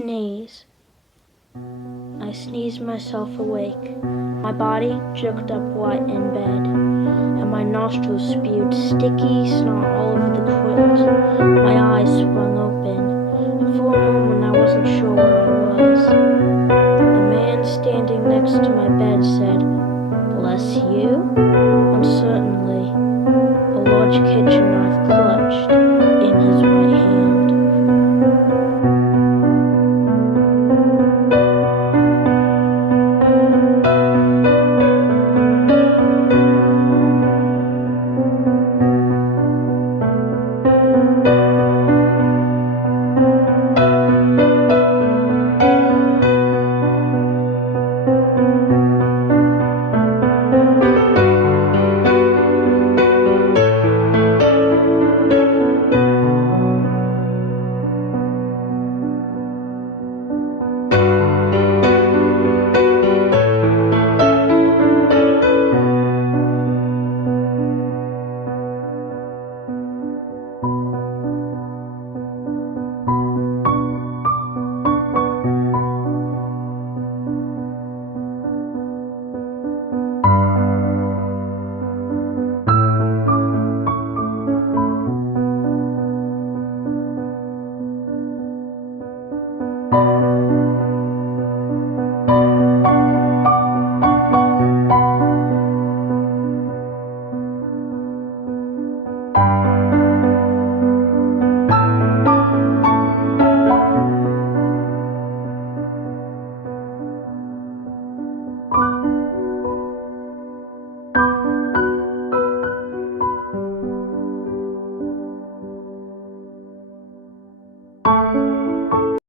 sneeze. I sneezed myself awake. My body jerked up white in bed, and my nostrils spewed sticky snot all over the quilt. My eyes swung open, and for a moment I wasn't sure where I was. The man standing next to my bed said, "Bless you?"